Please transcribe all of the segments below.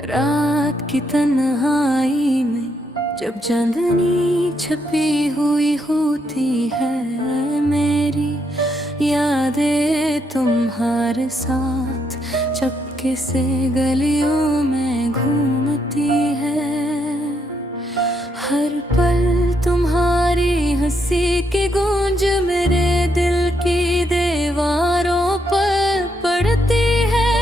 रात की तन्हाई में जब चांदनी छपी हुई होती है, मेरी यादें तुम्हारे साथ चुपके से गलियों में घूमती है। हर पल तुम्हारी हंसी की गूंज मेरे दिल की दीवारों पर पड़ती है,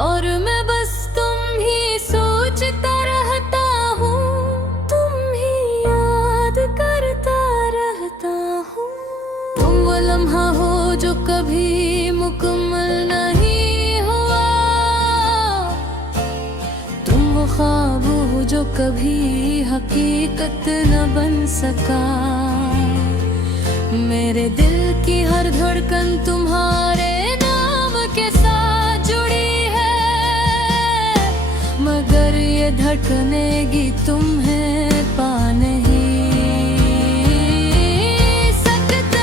और मैं बस तुम ही सोचता रहता हूँ, तुम ही याद करता रहता हूँ। तुम वो लम्हा हो जो कभी मुकम्मल नहीं हुआ, तुम वो ख्वाब हो जो कभी हकीकत न बन सका। मेरे दिल की हर धड़कन तुम्हारे नाम के साथ जुड़ी है, मगर ये धड़कनेगी तुम्हें पा नहीं सकते।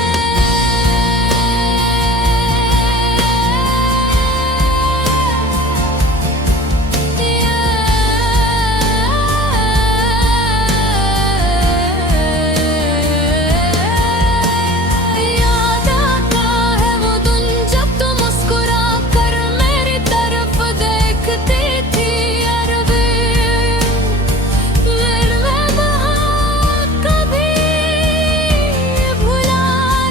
याद आता है वो दिन जब तुम मुस्कुरा कर मेरी तरफ देखती थी, अरबी फिर मैं वहाँ कभी भुला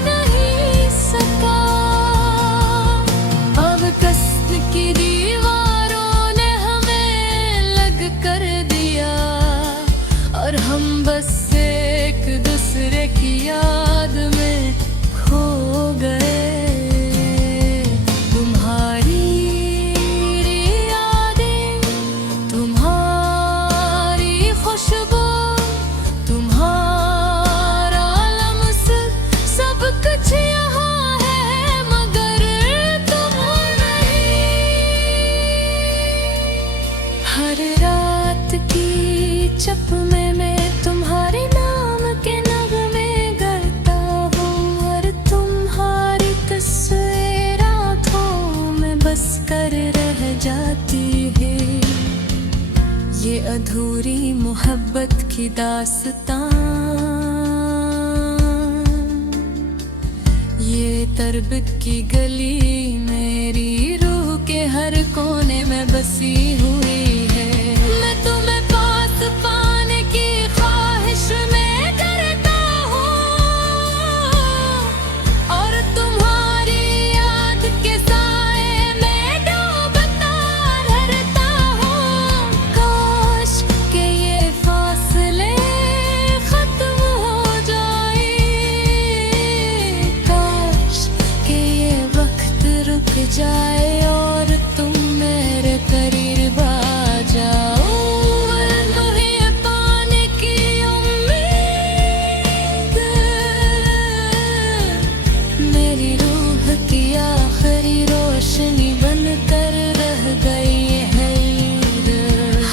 नहीं सका। अब कस्म की दीवारों ने हमें लग कर दिया, और हम बस एक दूसरे की याद में खो गए। तुम्हारी यादें, तुम्हारी खुशबू, तुम्हारा लम्स, सब कुछ यहाँ है, मगर तुम नहीं। हर रात की चप में मैं तुम्हारे नाम के नगमे गाता हूँ, और तुम्हारी तस्वीर आँखों में बस कर रह जाती है। ये अधूरी मोहब्बत की दास्तां, ये तरबत की गली मेरी रूह के हर कोने में बसी हुई है। मैं तुम्हें पास पाने की ख्वाहिश में करता हूँ, और तुम्हारी याद के साए में डूबता रहता हूँ। काश के ये फासले खत्म हो जाए, काश के ये वक्त रुक जाए, और तुम मेरे करीब आ जाओ। तुम्हें पाने की उम्मीद मेरी रूह की आखिरी रोशनी बनकर रह गई है।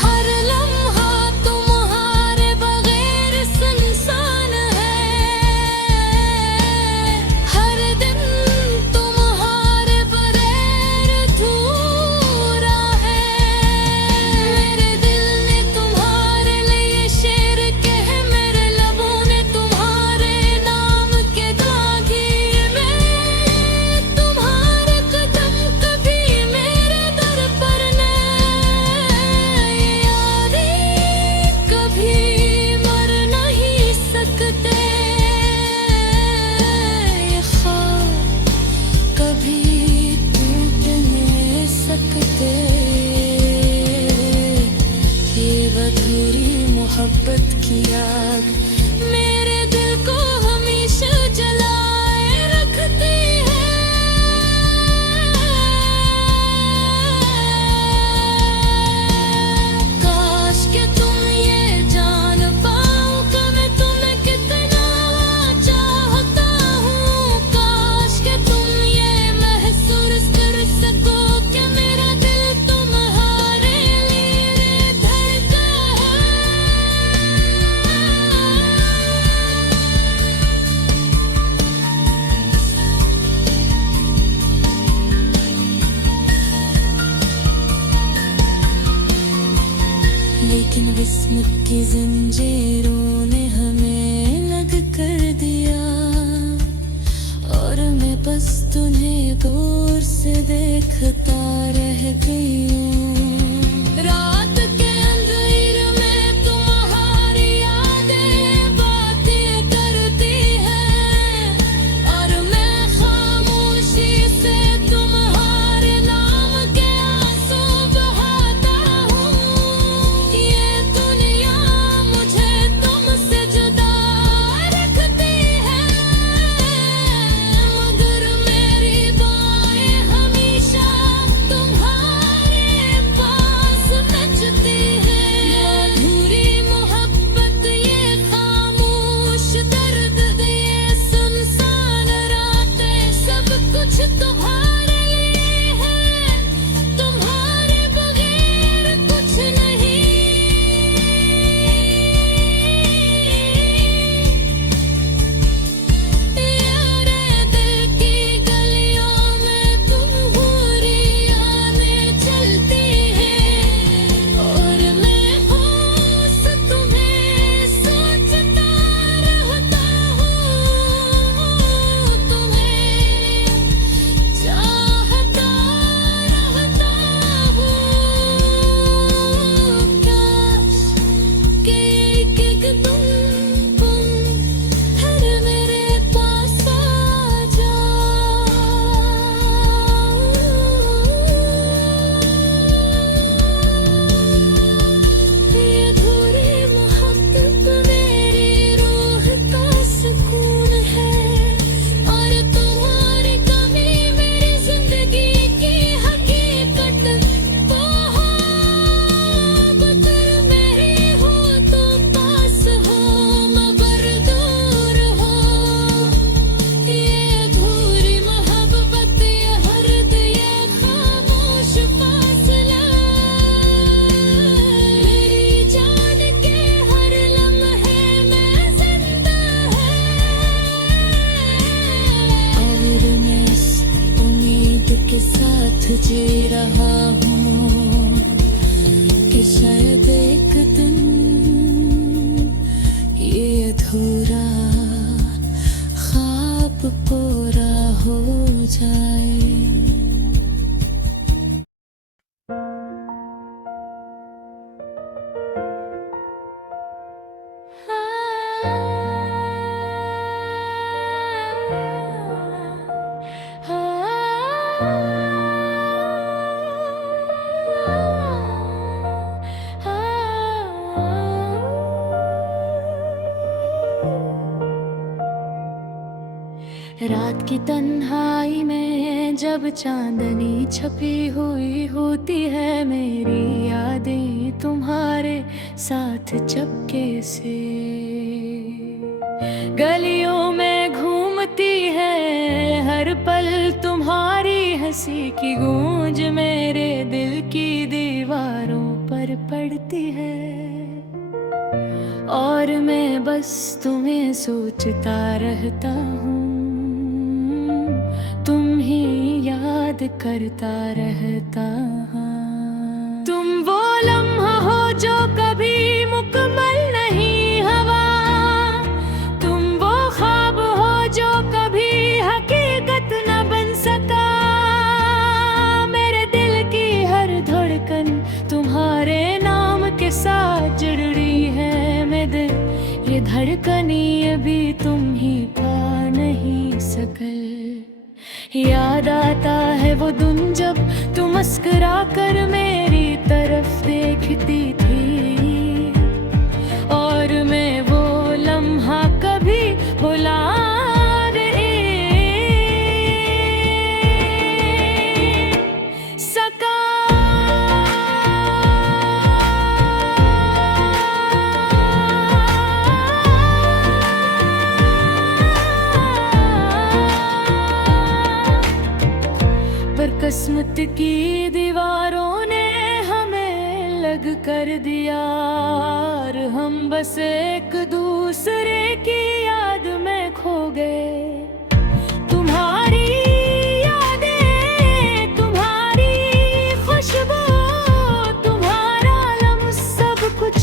हर लम्हा तुम्हारे बगैर सुनसान है, हर दिन तुम्हारे बगैर अधूरा है। मेरे दिल ने तुम्हारे लिए शेर कहे, मेरे लबों ने तुम्हारे नाम के गागी में, तुम्हारे कदम कभी मेरे दर पर नहीं। यादें कभी मर नहीं सकते, ये ख्वाब कभी टूट नहीं सकते। ये अधूरी मोहब्बत की आग मेरे दिल को हमेशा जलाए रखती है। काश के तुम ये जान पाओ कि मैं तुम्हें कितना चाहता हूँ, काश के तुम ये महसूस कर सको कि मेरा दिल तुम्हारे लिए धड़का है। लेकिन किस्मत की जंजीरों ने हमें लग कर दिया, और मैं बस तुम्हें दूर से देखता रह गई हूँ। रात के अंधेरे में तुम्हारी यादें बातें करती हैं, और मैं खामोशी से तुम्हारे नाम के आंसू बहाता हूँ। ये दुनिया मुझे तुमसे जुदा रखती है, मगर मेरी दुआएं हमेशा तुम्हारे पास बजती है। अधूरी मोहब्बत, ये खामोश दर्द, ये सुनसान रातें, सब कुछ तुम्हारे लिए है, तुम्हारे बगैर कुछ नहीं। यारे दिल की गलियों में तुम हूरी आने चलती है, और मैं होश तुम्हें सोचता रहता हूँ, तुम्हें चाहता रहता हूँ। काश के एक तुम हर मेरे पास आ जाओ। ये अधूरी मोहब्बत मेरी रूह का सुकून है, और तुम्हारी कमी मेरी जिंदगी की हकीकत। मोहब्बत मेरी हो तो पास हो, मगर दूर हो। ये अधूरी मोहब्बत, ये हर्द, ये खामोश फासला, मेरी जान के हर लम्हे में जिंदा है, और मैं इस उम्मीद के साथ जी रहा हूँ कि शायद एक दिन ये अधूरा ख्वाब पूरा हो जाए। रात की तन्हाई में जब चांदनी छपी हुई होती है, मेरी यादें तुम्हारे साथ चपके से गलियों में घूमती है। हर पल तुम्हारी हंसी की गूंज मेरे दिल की दीवारों पर पड़ती है, और मैं बस तुम्हें सोचता रहता हूँ, तुम ही याद करता रहता हूँ। तुम वो लम्हा हो जो कभी मुकम्मल नहीं हुआ, तुम वो ख्वाब हो जो कभी हकीकत न बन सका। मेरे दिल की हर धड़कन तुम्हारे नाम के साथ जुड़ी है। मैं दिल ये धड़कनी अभी तुम ही पा नहीं सकल। याद आता है वो दिन जब तुम मुस्कुरा कर मेरी तरफ देखती थी, और मैं वो लम्हा कभी भुला नहीं सका। पर किस्मत की दीवारों ने हमें लग कर दिया, और हम बस एक दूसरे की याद में खो गए। तुम्हारी यादें, तुम्हारी खुशबू, तुम्हारा लम्हा, सब कुछ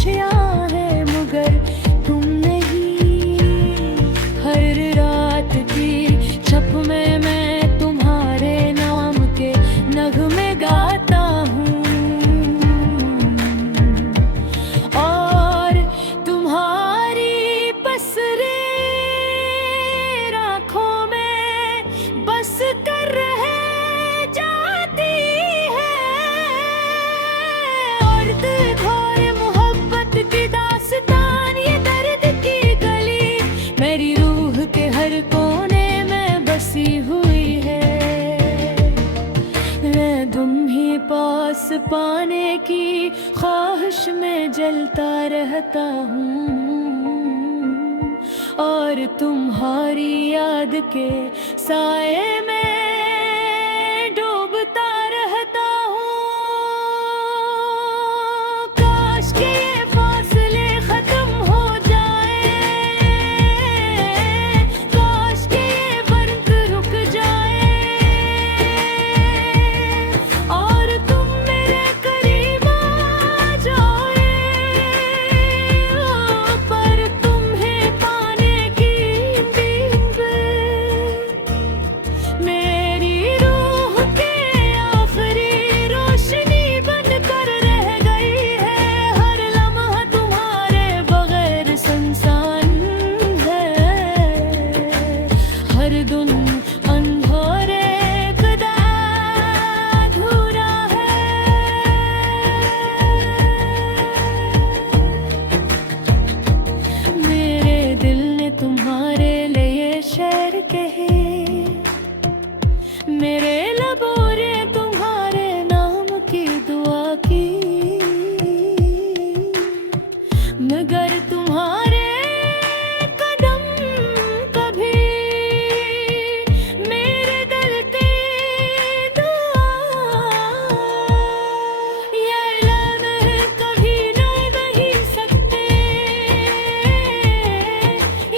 पास पाने की ख्वाहिश में जलता रहता हूँ, और तुम्हारी याद के साए में डूबता रहता हूँ। काश के ये फासले खत्म हो जाए, काश के ये बर्फ रुक जाए, और तुम मेरे करीब आ जाए, पर तुम्हें पाने की उम्मीद मेरी रूह के आखिरी रोशनी बनकर रह गई है। हर लम्हा तुम्हारे बगैर सुनसान है, हर दिन अंधेरे कदा अधूरा है। मेरे दिल ने तुम्हारे लिए शेर कहे, मेरे लबों ने तुम्हारे नाम की दुआ की, मगर तुम्हारे कदम कभी मेरे दिल की दुआ, ये लम्हे कभी नहीं सकते,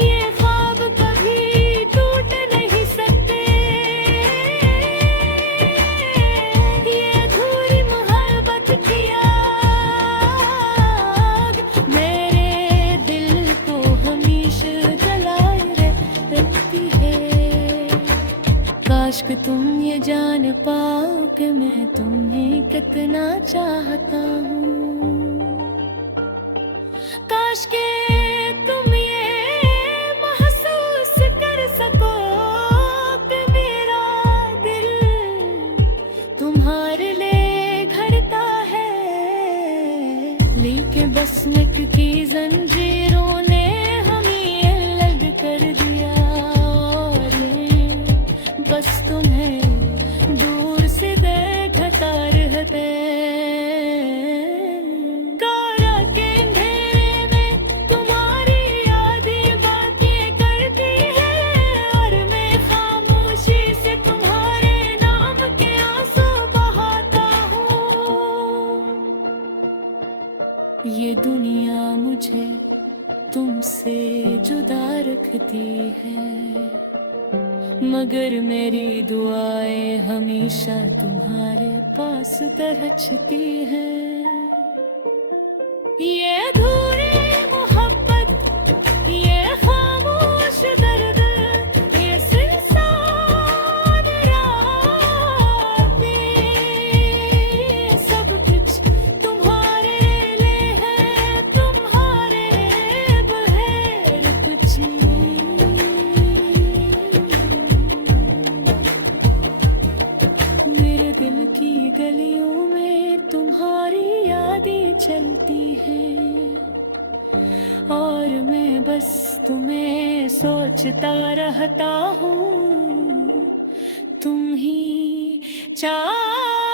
ये ख्वाब कभी टूट नहीं सकते, ये अधूरी मोहब्बत की आग मेरे दिल को हमेशा जलाए रखती है। काश कि तुम ये जान पाओ कि मैं तुम्हें कितना चाहता हूँ, काश के तुम ये महसूस कर सको कि मेरा दिल तुम्हारे लिए धड़कता है, लेकिन बसने की जंजीरों ने हमें अलग कर दिया, और बस तुम्हें दूर से देखता रहते। कारा के अंधेरे में तुम्हारी यादें बातें करती है, और मैं खामोशी से तुम्हारे नाम के आंसू बहाता हूँ। ये दुनिया मुझे तुमसे जुदा रखती है, मगर मेरी दुआएं हमेशा तुम्हारे पास पहुंचती हैं। ये अधूरी मोहब्बत, ये खामोश दर्द, ये सुनसान रातें, सब कुछ तुम्हारे लिए है, तुम्हारे बगैर कुछ मेरे दिल की गलियों में तुम्हारी यादें चलती हैं, और मैं बस तुम्हें सोचता रहता हूँ, तुम ही चाह